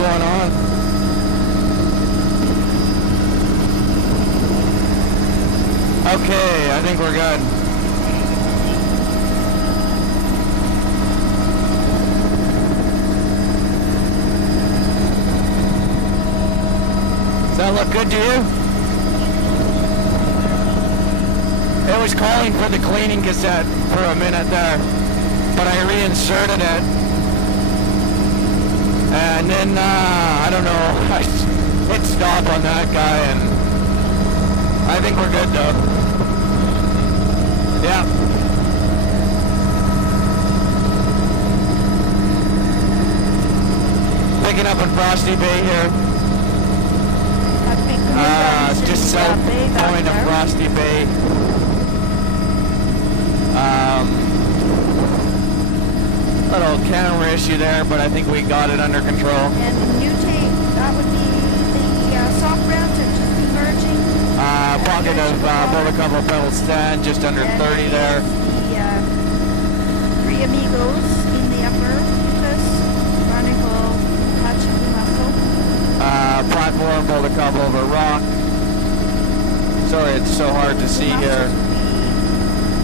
going on. Okay, I think we're good. Does that look good to you? It was calling for the cleaning cassette for a minute there, but I reinserted it. And then, I don't know, I hit stop on that guy, and I think we're good though. Yeah. Picking up in Frosty Bay here. It's just south point of Frosty Bay. Little camera issue there, but I think we got it under control. And new tape, that would be the soft grounds are just emerging. Pocket of Boulder Couple Pebble Stand, just under 30 there. The Three Amigos in the upper Lucas, Barnacle, Hatchet Muscle. Platform, Boulder Couple over Rock. Sorry, it's so hard to see here.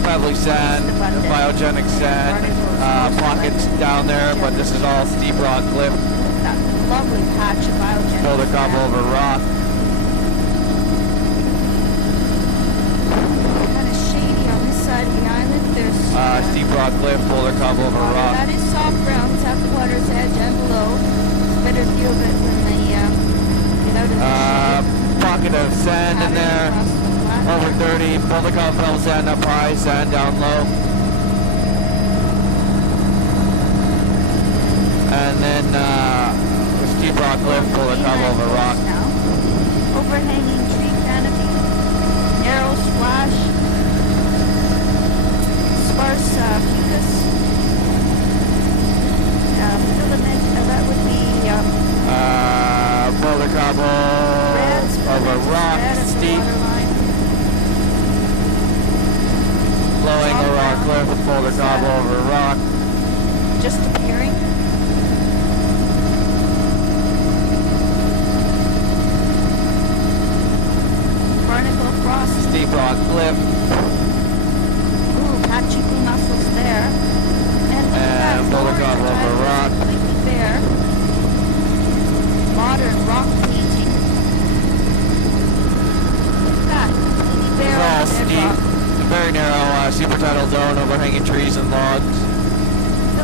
Pebbly sand, biogenic sand, pockets down there, but this is all steep rock cliff. That lovely patch of biogenic Boulder Couple over Rock. Kind of shady on this side of the island. There's steep rock cliff, Boulder Couple over Rock. That is soft grounds at the water's edge and below. It's better view of it when they get out of the shade. Pocket of sand in there. Over 30, Boulder Couple Pebble Sand up high, sand down low. And then steep rock cliff, Boulder Couple over Rock. Overhanging tree canopy, narrow splash, sparse fucus, filament, that would be Boulder Couple over Rock, steep. Flowing over our cliff, Boulder Couple over Rock. Just appearing. Barnacle Frost. Steep rock cliff. Ooh, patchy blue mussels there. And Boulder Couple over Rock. Completely bare. Modern rock painting. Look at that. Completely bare. It's all steep. Rock. Very narrow super tidal zone, overhanging trees and logs.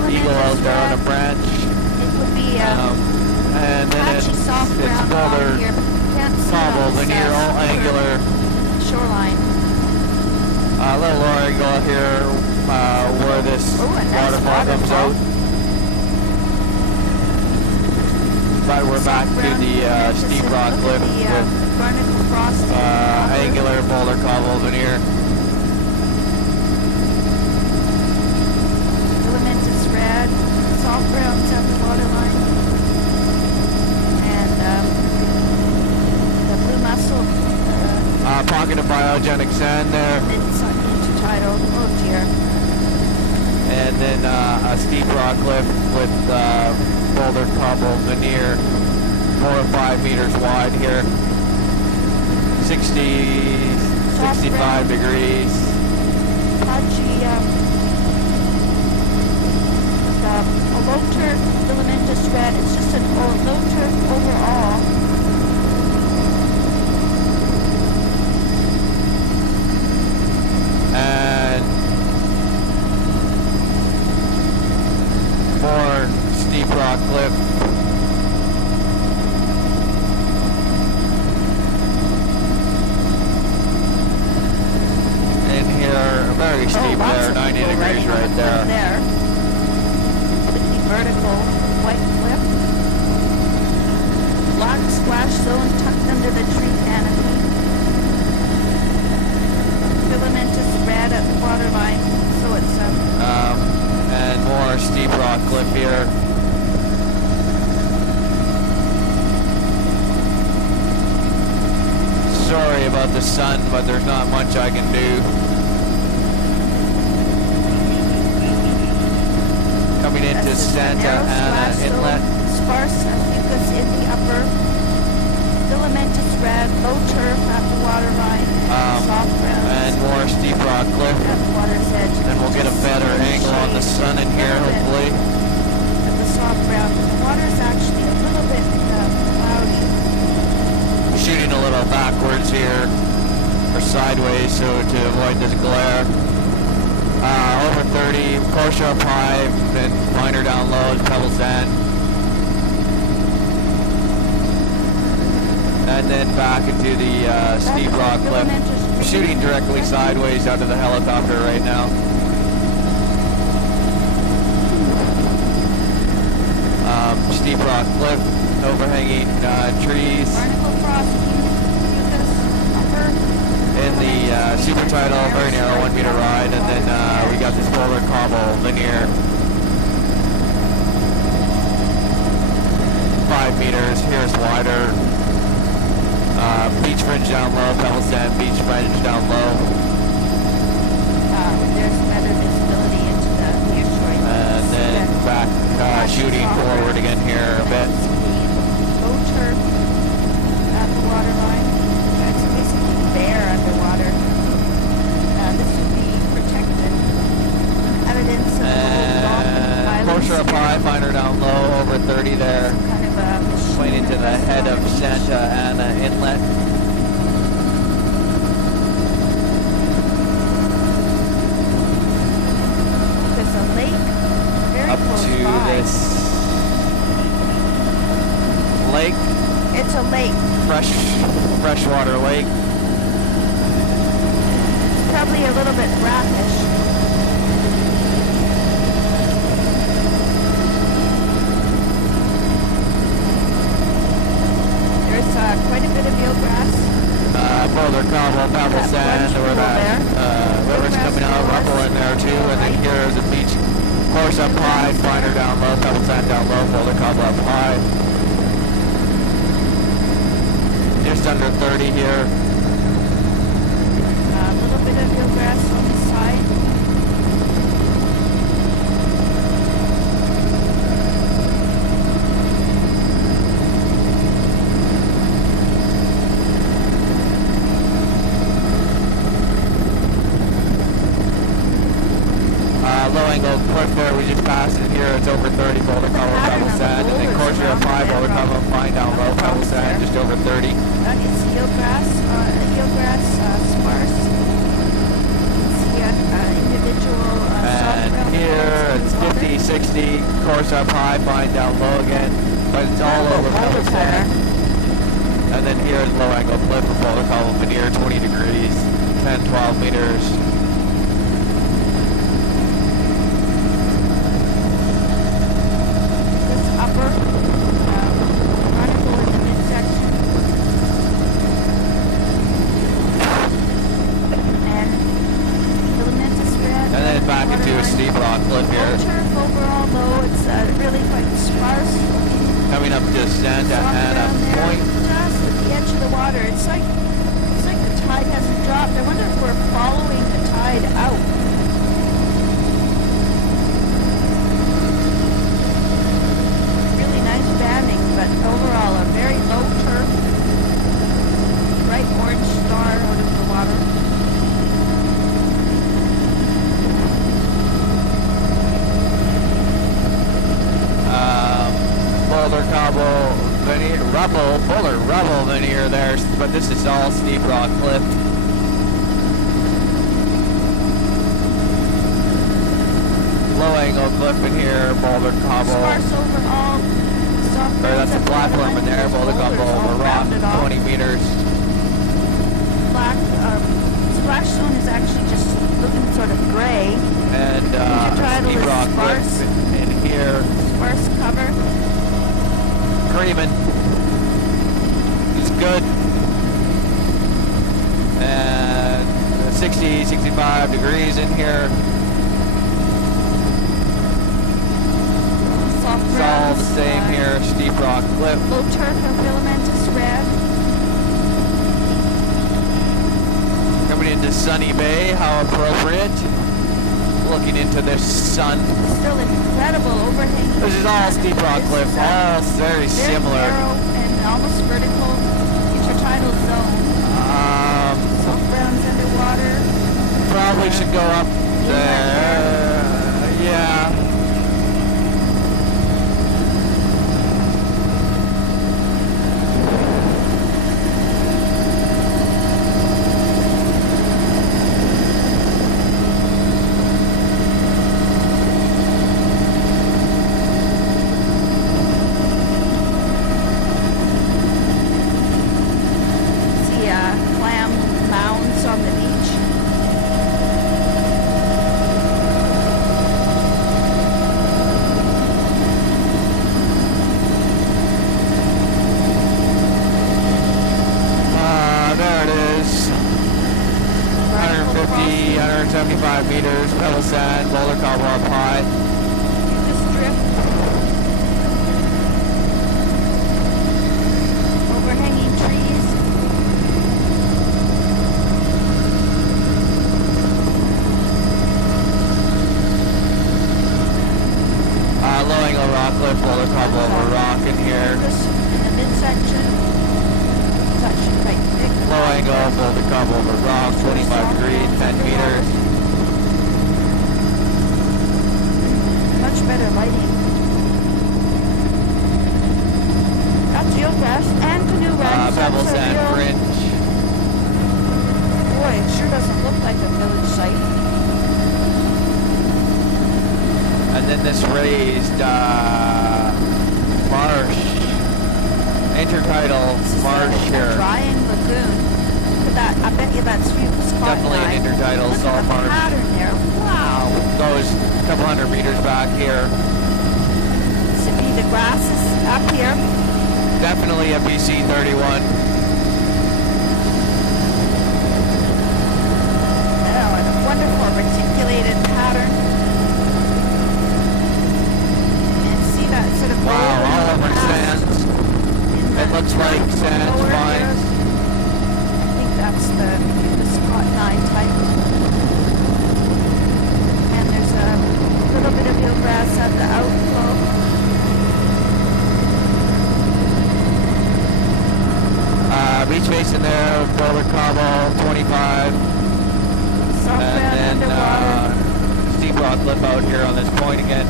Eagle out there on a branch. It would be and then it's Boulder Cobble, veneer, all angular. Shoreline. A little lower angle here where this waterfall comes out. But we're back to the steep rock cliff with angular Boulder Cobble veneer. Red, soft browns at the waterline, and the blue mussel. Pocket of biogenic sand there. It's intertidal. Oh dear. And then a steep rock cliff with Boulder Cobble veneer, 4 or 5 meters wide here. 65 degrees. Patchy. A low turf filamentous red. It's just a low turf overall. And more steep rock cliff. In here, very steep there, 90 degrees right there. Vertical white cliff. Black splash zone tucked under the tree canopy. Filamentous red at the waterline, so it's and more steep rock cliff here. Sorry about the sun, but there's not much I can do. Coming into Santa Ana Inlet. sparse fucus in the upper, filamentous red, low turf at the waterline, soft ground. And more steep rock cliff. At the water's edge. And we'll get a better angle on the sun in here, hopefully. At the soft ground. The water's actually a little bit cloudy. Shooting a little backwards here, or sideways, so to avoid this glare. Over 30, Porsche up high, and minor down low is Pebble Sand. And then back into the steep rock cliff. I'm shooting directly sideways out of the helicopter right now. Steep rock cliff, overhanging trees. Barnacle frost, fucus, upper. In the super tidal, very narrow 1 meter ride, and then we got this Boulder Cobble linear. 5 meters, here's wider. Beach fringe down low, Pebble Sand, beach fringe down low. There's better visibility into the nearshoring. And then back, shooting forward again here a bit. Low turf at the waterline. It's basically bare underwater. This would be protected. Evidence of And Porsche up high, finer down low, over 30 there. Kind of a machine. Plane into the head of Santa Ana Inlet. There's a lake very Up close to by. this lake, It's a lake. freshwater lake. It's probably a little bit brackish. There's quite a bit of eelgrass. Boulder Cobble, Pebble Sand, where that river's coming out, Rumble in there too, and then here's the beach. Course up high, finer down low, Pebble Sand down low, Boulder Cobble up high. Just under 30 here. A little bit of eelgrass on the side. Low angle cliff there, we just passed it here, it's over 30, Boulder Cobble, Pebble Sand, and then Course up high, Boulder Cobble fine down low, Pebble Sand, just over 30. It's eelgrass, sparse. You can see individual soft And ground here points it's on the 50, 60, course up high, fine down low again, but it's all over Pebble Sand. And then here's low angle cliff of Boulder Cobble veneer, 20 degrees, 10, 12 meters. This upper barnacle in the midsection. And filamentous red. And then back into a steep rock cliff Low here, turf overall, though it's really quite sparse. coming up to Santa Soft Ana ground there, Point. just at the edge of the water. It's like the tide hasn't dropped. I wonder if we're following the tide out. Really nice banding, but overall a very low turf, bright orange star out of the water. Boulder Cobble veneer, Boulder Rubble veneer there, but this is all steep rock cliff. Low angle cliff in here, Boulder Cobble. Sparse overall, soft Or that's a ground platform in there, Boulder boulders Cobble all over rock, rounded off. 20 meters. Black splash zone is actually just looking sort of gray. And Intertidal steep is rock sparse. cliff in here. Sparse cover. Creaming. It's good. And 60, 65 degrees in here. Soft It's all ground. the same here. Steep rock cliff. Low turf and filamentous red. Coming into Sunny Bay, how appropriate. looking into this sun. Still incredible overhanging. This is all steep rock cliff, all very similar. Narrow and almost vertical intertidal zone. Salt grounds underwater. Probably should go up there. Yeah. There it is. 150, 175 meters, pebble sand, boulder cobble up high. You just drift. Overhanging trees. Low angle rock cliff, boulder cobble over rock in here. Just in the midsection. Touch right thick. Low angle, boulder cobble over rock, 25 degrees, 10 meters. Much better lighting. Got geographs and canoe rides. Pebble That's a sand real- fringe. Boy, it sure doesn't look like a village site. And then this raised marsh, intertidal marsh A here. drying lagoon. But that, I bet you that's Fuchs Cotton Definitely an Line. intertidal Look salt at the marsh. pattern there. Wow. Goes a couple hundred meters back here. Should be the grasses up here. Definitely a BC 31. Oh, and a wonderful reticulated pattern. And see that sort of Wow, boulder all over path sands. in the It looks like sands, lower vines. here. I think that's the Scott 9 type. And there's a little bit of eelgrass at the outflow. Beach basin there, boulder cobble, 25. Soft And ground then underwater. steep rock cliff out here on this point again.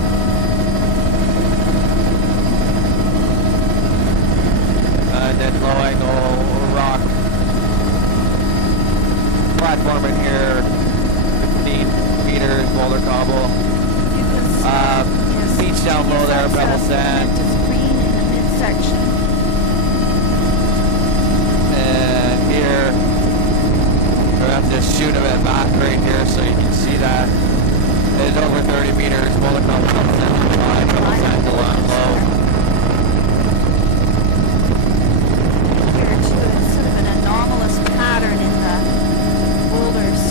And then low angle rock platform in here, 15 meters, boulder cobble. You can see yes, Beach down below there, pebble sand. It's green in the midsection. And here, we have to shoot a bit back right here so you can see that. It's over 30 meters, boulder cobble, pebble sand on the high, pebble sand along low. Here too, it's sort of an anomalous pattern in the boulders.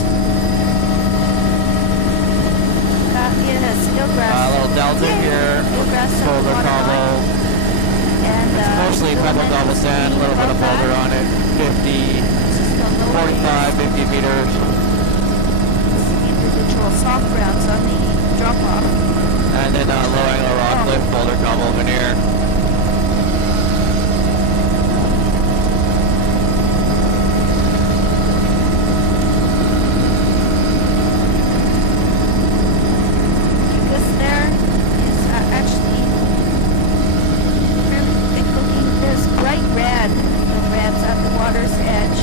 That is eelgrass. A little delta here, Eelgrass at the boulder waterline. cobble. And Mostly pebble cobble sand, a little bit of boulder on it. 50, 45, 50 meters. Individual soft grounds on the drop off. And then low angle rock cliff, boulder cobble veneer. This there is actually fairly thick looking. There's bright red, the reds at the water's edge.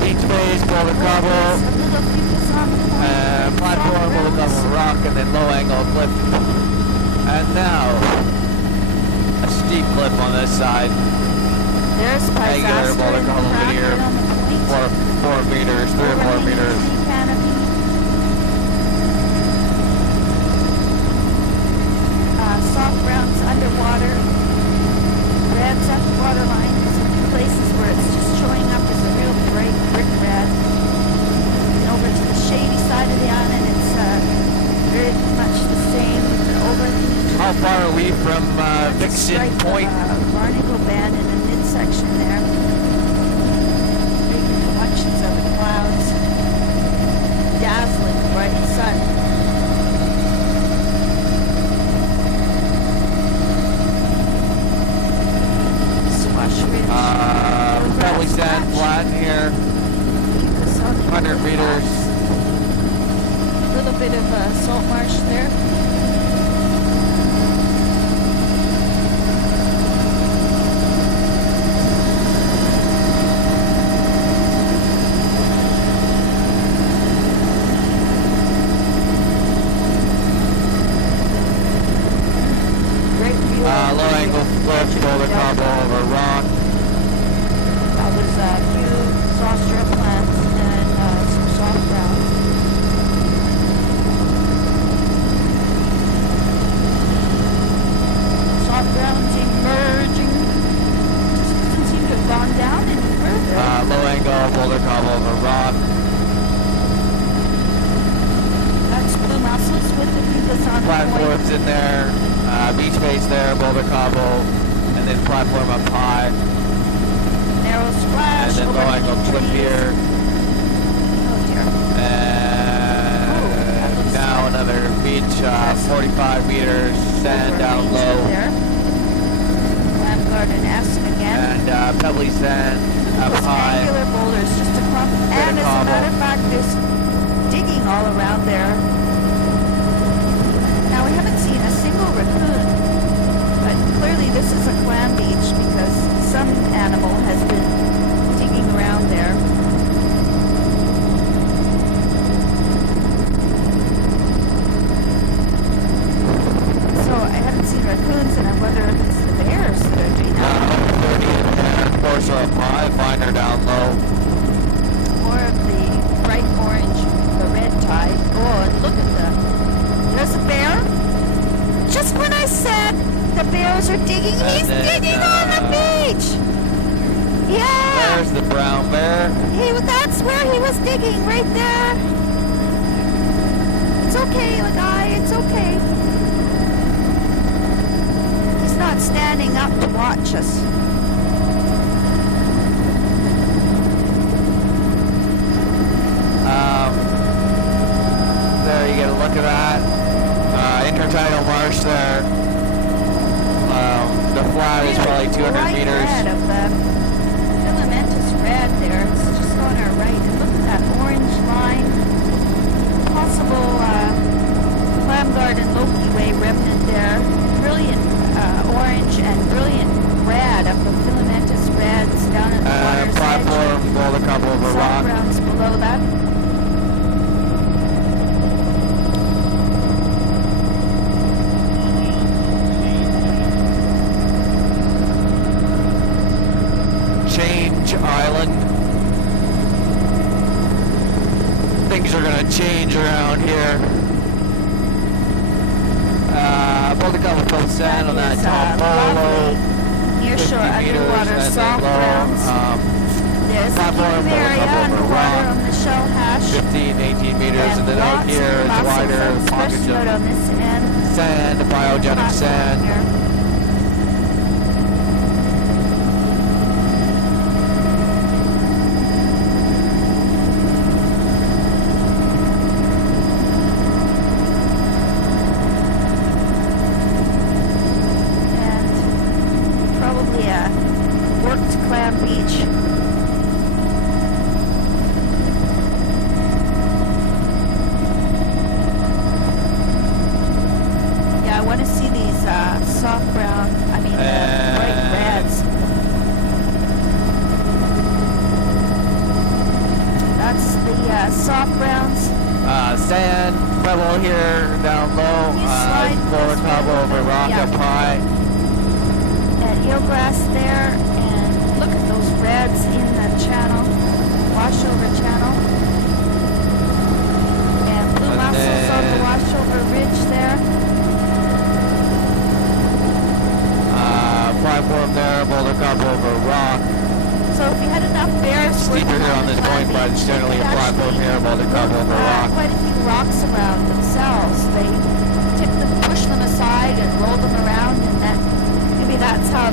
Beach base, boulder cobble. A little Fuchs on the point. Platform, boulder cobble rock, and then low angle cliff. And now, a steep cliff on this side. There's Angular Paisaster boulder in the cobble veneer. background on the point. 4 meters, 3 or 4 Overhanging meters. tree canopy. Soft grounds underwater. Reds at the waterline. Some places where it's just showing up as a real bright brick red. from That's a Vixen stripe Point. of Barnacle Band in the midsection there. Big reflections of the clouds. Dazzling bright sun. Squash Ridge. Probably sand flat here. 100 meters. A little bit of salt marsh there. Great view. Low angle flip, boulder combo over rock. That was a few zostera plants and some soft ground. Soft grounds emerging. Just doesn't seem to have gone down any further. Low angle, boulder combo over rock. That's blue mussels with the Venus on Platforms point. in there. Beach face there, boulder combo. And then platform up high. Narrow And splash then over low angle deep flip trees. here. Oh dear. And looks now like- another beach, 45 meters, sand down Over low. range there. Lamb Garden-esque again. And pebbly sand up Those high. angular boulders, just a clump. And as a combo. matter of fact, there's digging all around there. Now, we haven't seen a single raccoon, but clearly this is a clam beach because some animal has been digging around there. So I haven't seen raccoons, and I wonder if it's the bears that are doing that. 30 in there, of course, are up high, finer down low. More of the bright orange, the red tide. Oh, and look at that. There's a bear. Just when I said the bears are digging, he's then, digging on the beach. Yeah. There's the brown bear. That's where he was digging, right there. It's okay, the guy, it's okay. He's not standing up to watch us. There you get a look at that. Intertidal marsh there. The flat is probably 200 bright meters. red of the filamentous red there. It's just on our right. And look at that orange line. Possible Clam Garden Loki Way remnant there. Brilliant orange and brilliant red of the filamentous reds down at the water's Platform, edge. boulder combo over Soft rock. grounds below that. Change Island. Things are gonna change around here. Boulder combo full sand on that is, top polo. lovely nearshore 50 meters, underwater and soft then low. grounds. There's a platform, cave area over underwater rock. on the shell hash. 15, 18 meters, and then out lots here of it's mussels, wider, pockets especially out of on this end. sand, biogenic Platform sand. here. And probably a worked clam beach. Yeah, I want to see these soft brown, bright reds. That's the soft browns. Sand, pebble here down low, Can you slide boulder this way a combo little over bit? rock Yeah. up high. And eelgrass there, and look at those reds in the channel, washover channel. And blue And mussels on the then- washover ridge there. Platform there, boulder combo over rock. So if you had enough bears Steeper working here on the this clam point, but beach, it's they generally could a platform actually here, boulder combo over rock. quite a few rocks around themselves. They push them aside and roll them around in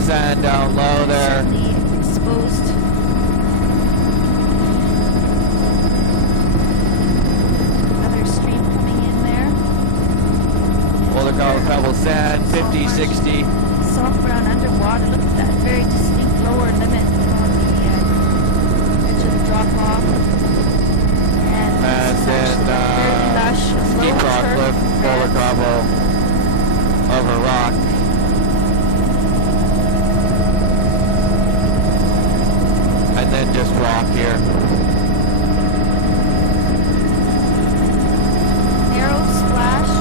Sand down low there. Certainly exposed. Another stream coming in there. Boulder Cobble, Pebble Sand, 50, 60. Soft brown underwater. Look at that very distinct lower limit on the edge of the drop off. And then very lush, Steep low Rock turf Cliff, Boulder beds. Cobble, over rock. And then just rock here. Narrow splash.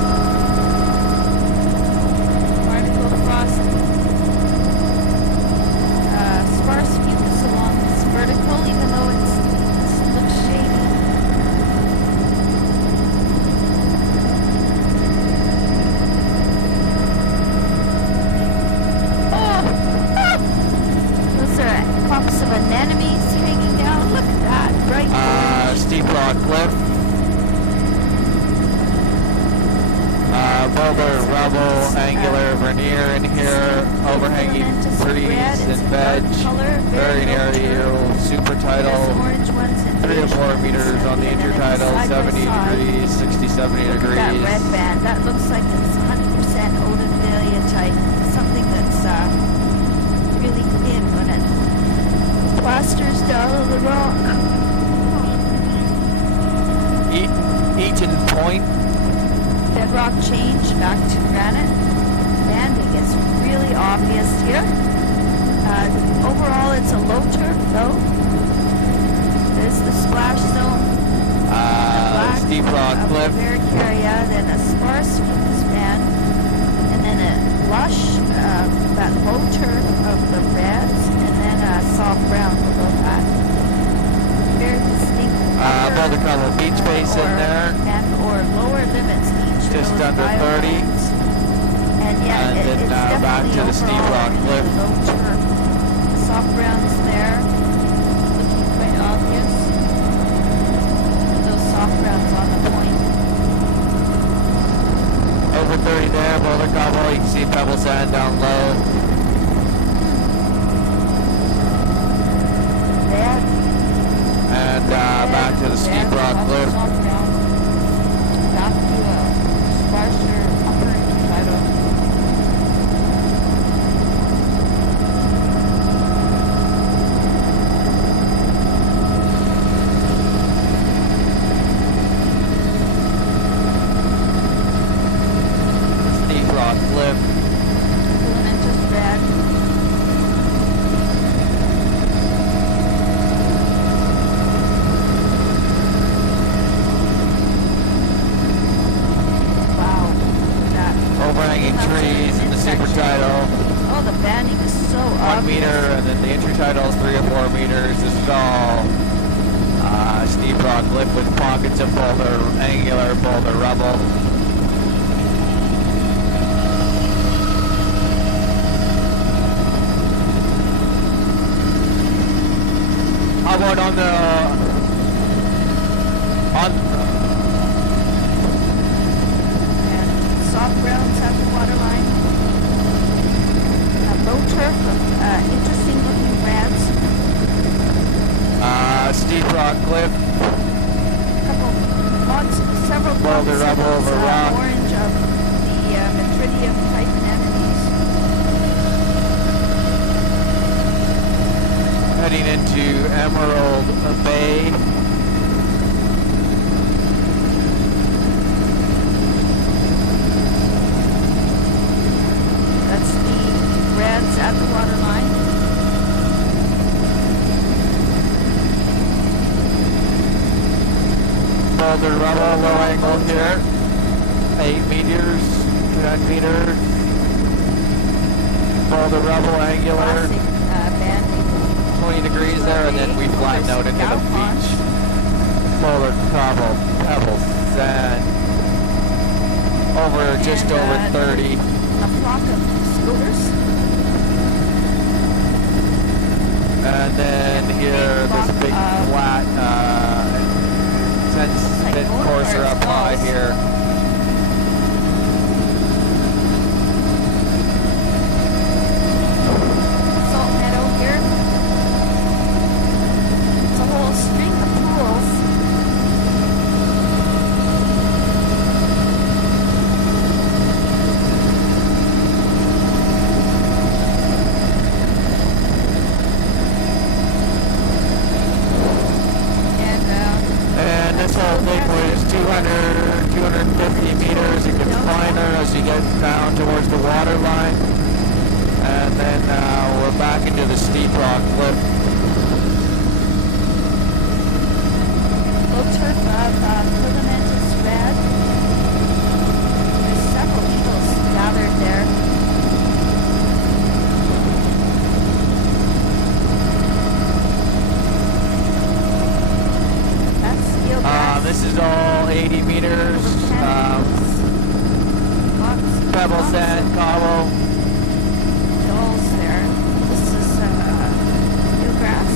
Particle frost. Sparse fumes along this vertical, even though it looks shady. Oh! Those are clumps of anemones hanging down. Look at that. Bright orange. Steep Rock Cliff. Boulder, rubble, angular, vernier in here, overhanging trees and veg, very near you, super tidal, 3 or 4 meters on the intertidal, 70 degrees, 60, 70 That degrees. red band, that looks like it's 100% Odinvalia type, something that's really thin when it plasters down on the rock. Eaton Point. Bedrock change back to granite. Banding is really obvious here. Overall, it's a low turf though. There's the splash zone. Steep Rock Cliff. Barbaric area, then a sparse fumes band, and then a lush, that low turf of the reds, and then a soft brown below that. Very distinct. Boulder Cobble Beach Base in there. And or lower limits each. Just under 30. And yet And then, it's back definitely to the steep overall rock really cliff. low turf. Soft browns there, looking quite obvious. Those soft browns on the point. Over 30 there, Boulder Cobble. You can see pebble sand down low. There. And back to the steep rock cliff. Back to sparser upper intertidal. Steep rock cliff. Filamentous red. Wow. That. Overhanging trees in the super tidal. Oh, the banding is so 1 obvious. meter, and then the intertidal is 3 or 4 meters. This is all steep rock cliff with pockets of boulder, angular boulder rubble. How about on And soft browns at the waterline. A low turf of interesting looking reds. steep rock cliff, Several Boulder clumps of rubble over those, rock. orange of the Metridium type anemones. heading into Emerald Bay. That's the reds at the waterline. Boulder rubble, low angle here. 8 meters, 10 meters. Boulder rubble, angular. Classic banding. 20 degrees there, and then we flatten out into the beach. Boulder, cobble, pebbles, sand. Just And, over 30. A flock of scoters. And then here, there's a big flat, 10 courser up high here. back into the steep rock cliff. Low turf of filamentous red. There's several eagles gathered there. That's steel grass. This is all 80 meters. Pebble sand, cobble. Dolls there. This is steel grass.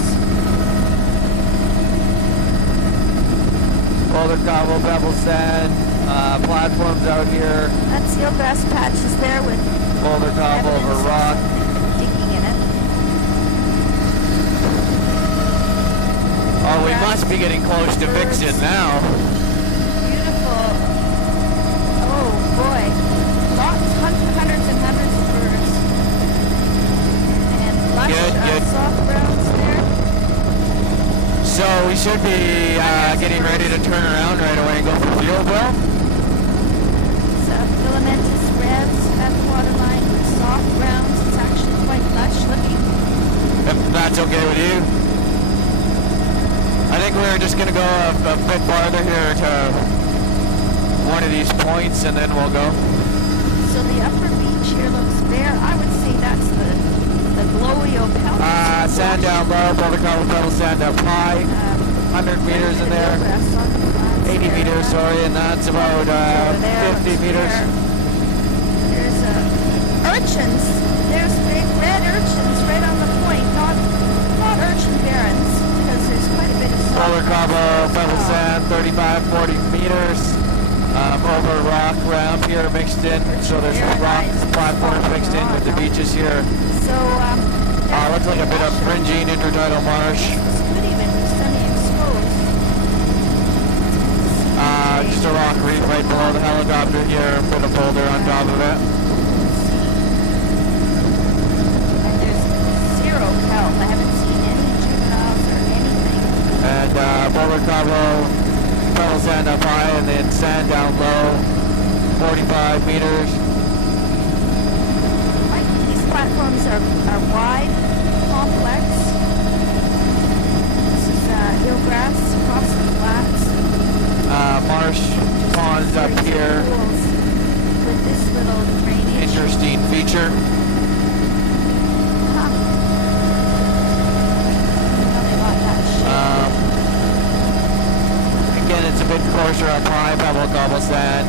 Boulder cobble, pebble sand, platforms out here. That steel grass patch is there with Boulder cobble over evidence of rock. something digging in it. Oh, we must be getting close to Vixen now. Beautiful. Oh boy. Hundreds and hundreds of birds. And lush Good. soft browns there. So we should be getting ready to turn around right away and go for field well. So filamentous reds at the waterline with soft browns. It's actually quite lush looking. If that's okay with you. I think we're just going to go a bit farther here to one of these points and then we'll go. So the upper beach here looks bare. I would say that's the glowy opal. Sand down low, Boulder cobble, pebble sand up high. 100 meters in there. 80 meters, sorry, and that's about 50 meters. There's urchins. There's big red urchins right on the point. Not urchin barrens, because there's quite a bit of soft Boulder cobble, pebble sand, 35, 40 meters. Over rock ramp here mixed in, so there's rock platforms mixed in with the beaches here. So, looks like a bit of fringing intertidal marsh. this could even be semi-exposed. Just a rock reef right below the helicopter here, a bit of boulder on top of it. And there's zero kelp. I haven't seen any juveniles or anything. And Boulder cobble, pebble sand up high, and then sand down low, 45 meters. These platforms are wide, complex. This is hill grass across the flats. Marsh ponds up here. With this little drainage. Interesting feature. Huh. How they got that shape. Again, it's a bit coarser up high, pebble cobble sand.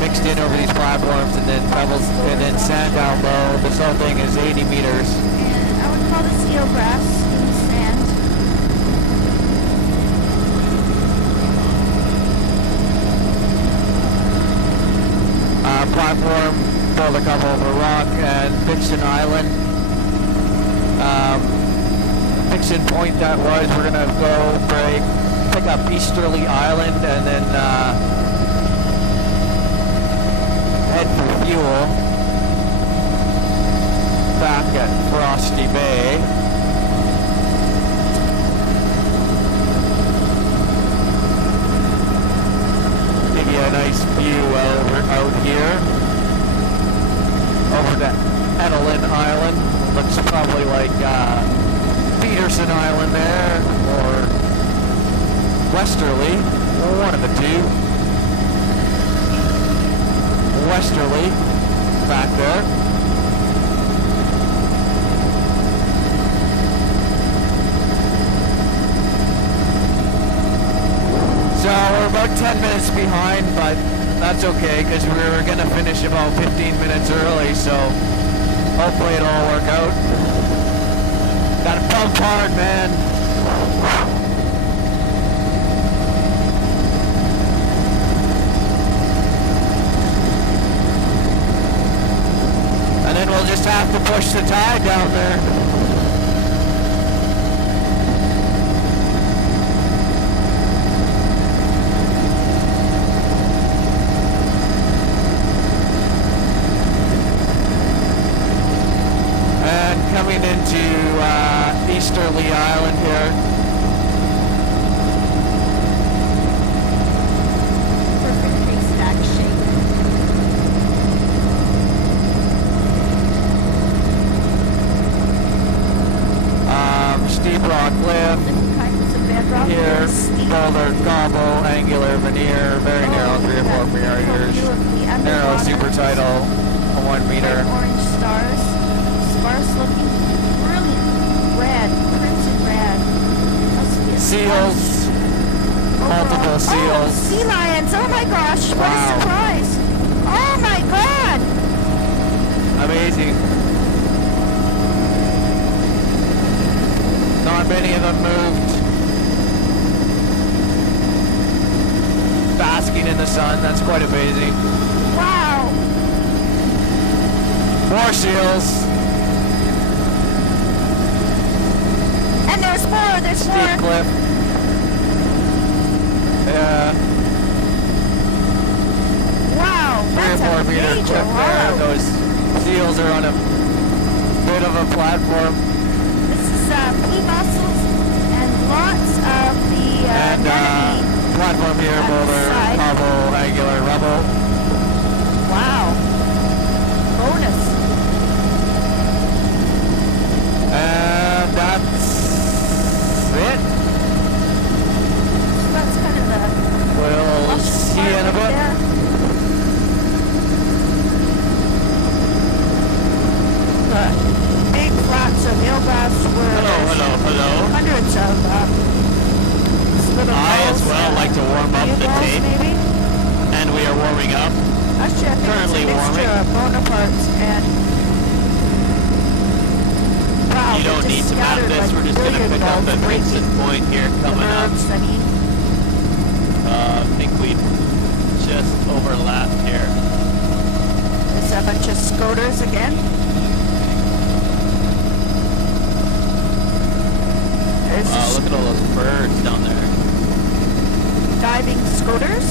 Mixed in over these platforms and then pebbles and then sand down low. This whole thing is 80 meters. And I would call this eel grass in the sand. Platform, Boulder cobble over rock, and Vixen Island. Vixen Point that was. We're gonna go pick up Easterly Island and then head for fuel back at Frosty Bay. Give you a nice view out here over to Edelin Island. Looks probably like Peterson Island there or Westerly, one of the two. Westerly back there. So we're about 10 minutes behind, but that's okay because we were going to finish about 15 minutes early, so hopefully it'll all work out. Gotta pump hard, man. And then we'll just have to push the tide down there. And coming into Easterly Island here. Perfect haystack shape. rock cliff. Different kinds of bedrock. Here, Steep. boulder, cobble, angular, veneer, very narrow, 3 or 4 meters. View of the Narrow, underwater. super tidal, 1 meter. Bright orange stars. Sparse looking, brilliant red, crimson red. Must be a Seals, multiple Oh, seals. sea lions. Oh my gosh, what Wow. a surprise. Oh my god. Amazing. Not many of them moved. Basking in the sun, that's quite amazing. Wow. More seals. And there's more, there's Steep more. cliff. Yeah, Wow, 3 or that's 4 a meter major cliff there. wow. Those seals are on a bit of a platform. This is pea mussels and lots of the And anemone. platform here, on the boulder, side. cobble, angular, rubble. Wow. Bonus. And that's it. So that's kind of the We'll lush see part you in a right bit. there. The big flats of eelgrass were Hello. hundreds of these little I as balls, well like to warm up eel the balls tape. maybe. And we are warming up. Actually, I think Currently it's a mixture warming. of Bonapartes and wow, You don't they're need just to map scattered this. like We're just going to billiard pick up balls at breaking Vincent Point here the coming up. verbs, I mean. I think we just overlapped here. There's a bunch of scoters again. There's Wow, look at all those birds down there. diving scoters.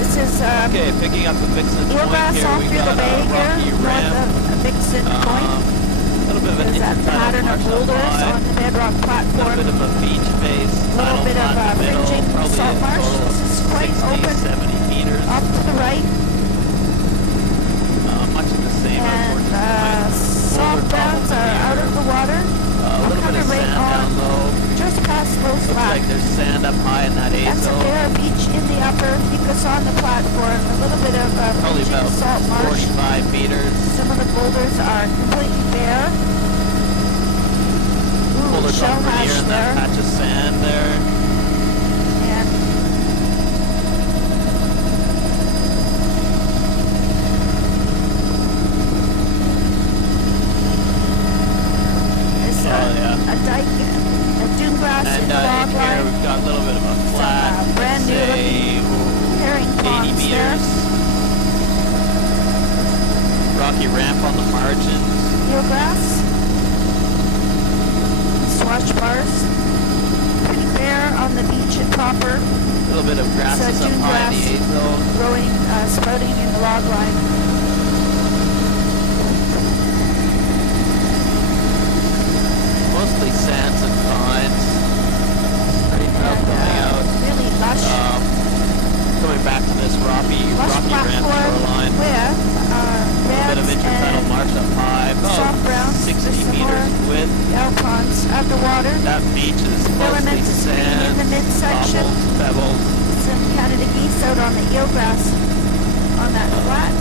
This is Okay, picking up at Vincent Point eelgrass here. all We through the got bay a here, rocky north ramp. of Vixen Point. A little bit of an There's that intertidal pattern of marsh up boulders high. on the bedrock A little platform. bit of a beach face. A little bit of fringing probably salt a marsh. total of This is quite 60, open 70 meters. up to the right. Much of the same. And unfortunately. soft browns are out of the water. A little bit of Right sand down on, low. just past low Looks flat. like there's sand up high in that A That's a zone. bare beach in the upper, Picos on the platform. A little bit of Probably fringing about salt marsh. 45 meters. Some of the boulders are completely bare. Ooh, Boulder shell top hash here and there. that patch of sand there. And there's Yeah. a dike, a dune grass in And the log in here line. we've got a little bit of a flat, brand new say Herring 80 ponds there. meters. Rocky ramp on the margins. Eelgrass. Swash bars. Pretty bare on the beach at Copper. A little bit of grasses up dune high in grass. the A zone. Growing, sprouting in the log line. Mostly sands and pines. Pretty tough And, coming out. really lush. Coming back to this rocky lush ramp platform shoreline. with A bit of reds intertidal and marsh up high, soft about browns. 60 There's some meters more width. Alpons underwater. That beach is mostly Filament is green in sand, the midsection. cobbles, pebbles. Some Canada geese out on the eelgrass on that flat.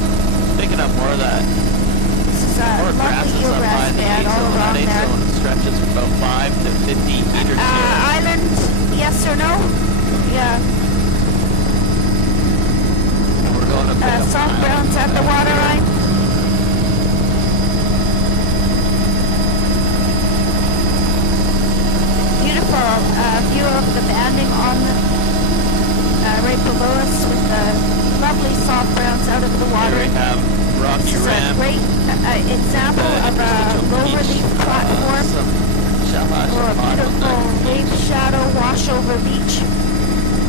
Picking up more of that. This is a More lovely grasses up high eelgrass in the bed A all zone. around That A there. zone stretches from about 5 to 15 meters here. Island, yes or no? Yeah. And we're going to pick up Soft an browns at island. the waterline. Beautiful view of the banding on the right below us with the lovely soft browns out of the Here water. we have rocky This is a ramp. great example of a low relief platform Some shell hash or a up high on beautiful that wave beach. shadow washover beach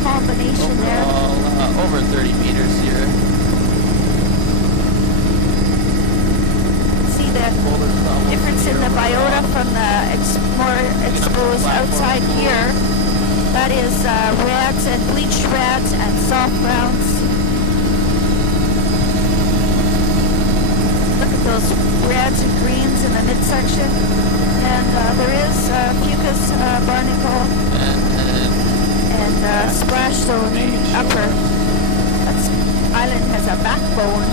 combination there. Overall, over 30 meters here. See the Boulder Tunnel difference in the here. biota from the more exposed outside here. That is reds and bleached reds and soft browns. Look at those reds and greens in the midsection. And there is fucus, barnacle, and splash zone in the upper. That island has a backbone.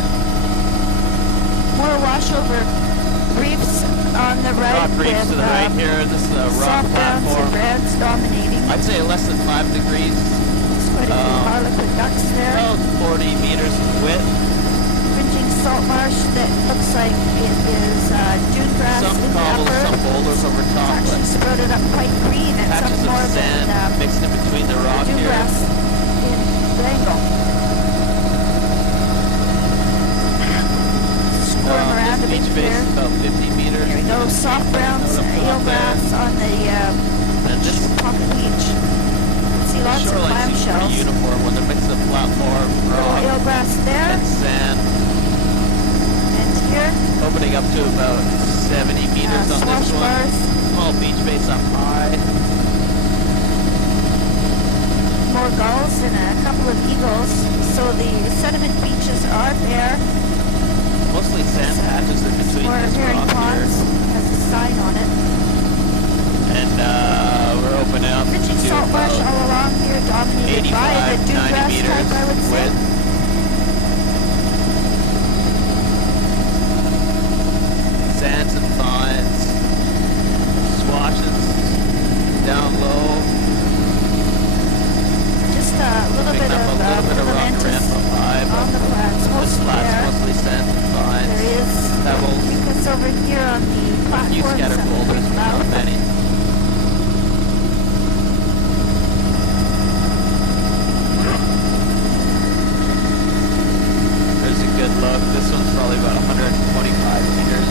More washover reefs on the right. Rock reefs with, to the right here. This is a rock soft browns platform. and reds dominating. I'd say less than 5 degrees. There's quite a few harlequin ducks there. About 40 meters in width. Fringing salt marsh that looks like it is dune grass Some in the cobbles, upper. some boulders over It's top. actually sprouted up quite green and Patches some more of sand than mixed in between the rock dune here. grass in Wrangell. Squirm around a This bit beach base here. is about 50 meters. There we go, soft browns, Out up top eelgrass there. on the And this pocket beach. See the lots of shoreline clam seems pretty shells. uniform when they're mixed of platform, Little rock, eelgrass there, and sand. and here, Opening up to about 70 meters on swash this one. bars. Small beach base up high. More gulls and a couple of eagles. So the sediment beaches are there. Mostly sand patches in between More this herring rock ponds here. has a sign on it. And we're opening up Fringing to salt marsh about all along here, dominated by the 85, dune 90 grass meters type, I would say. width. Sands and fines. Swashes down low. Just a little bit Picking up of a little bit of rock filamentous ramp up high, on but the flats, this mostly flat's there. mostly sands and fines. There is Pebbles. mucus over here on the A few platforms scattered at boulders, the but not mouth. many. There's a good look. This one's probably about 125 meters.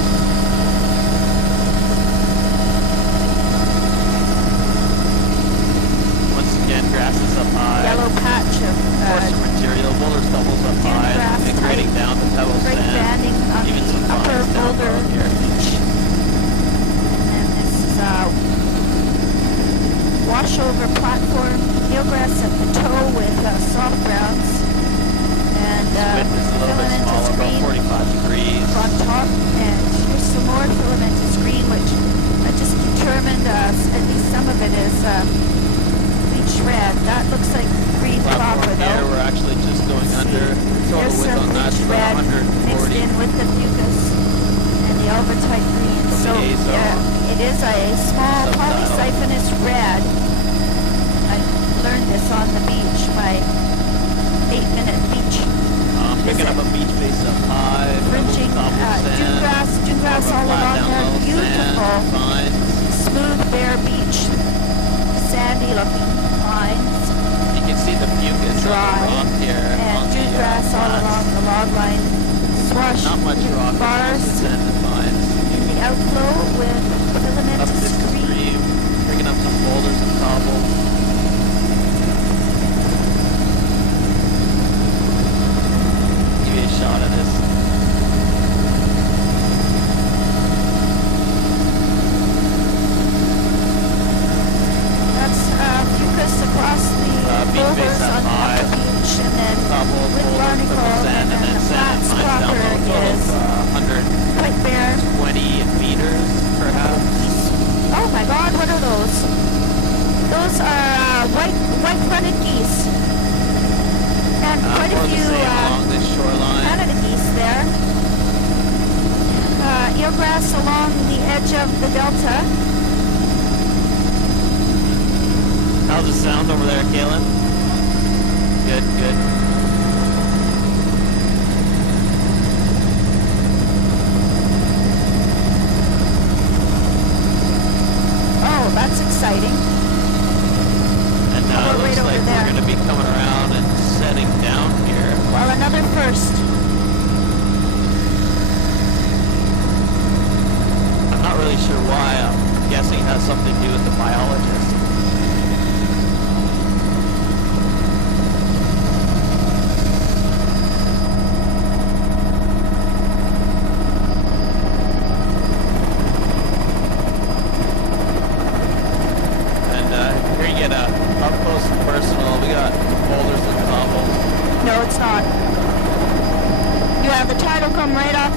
Once again, grass is up high. Yellow patch of Coarser material. Boulders doubles up dune high. grass And grading type. down to pebble great sand. banding on Even the some upper fines down boulder low here. beach. And this is a washover platform, eelgrass at the toe with soft browns. And Width is a little bit filamentous smaller, about green 45 degrees. on top. And here's some more filamentous green, which I just determined at least some of it is bleach red. That looks like green Platform copper here, though. we're actually just going under. Total There's width some on that bleach is red about mixed 140. in with the mucus and the albertite green. So azole. it is a small Subtitle. polysiphonous red. I learned this on the beach, my 8-minute beach. Picking up a beach base up high. Fringing dune grass all along there. Beautiful, Fines. smooth, bare beach, sandy looking pines. You can see the mucus Dry. on the rock here. And on dune the, grass all flats. along the log line. Swash Not much rock. bars Mostly sand and fines. in the outflow with Up filamentous this green. stream. Picking up some boulders and cobbles. Give you a shot of this. That's fucus across the Beach boulders base up on the high. upper beach, and then Cobble, with boulders, barnacle, pebble sand, and then the sand flats and fines down proper low. Total is of 120 quite bare. meters, perhaps. Oh my God, what are those? Those are white-fronted geese, and quite a More of the few same along this shoreline. Canada geese there. Eelgrass along the edge of the delta. How's the sound over there, Kaylin? Good, good. Oh, that's exciting. And now Oh, it right looks over like there. we're going to be coming around and setting down here. Well, another first. I'm not really sure why. I'm guessing it has something to do with the biologist. Here you get up close and personal. We got boulders and cobbles. No, it's not. You have the title come right up.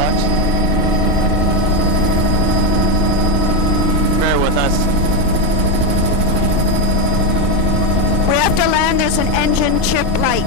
watch. Bear with us. We have to land. There's an engine chip light.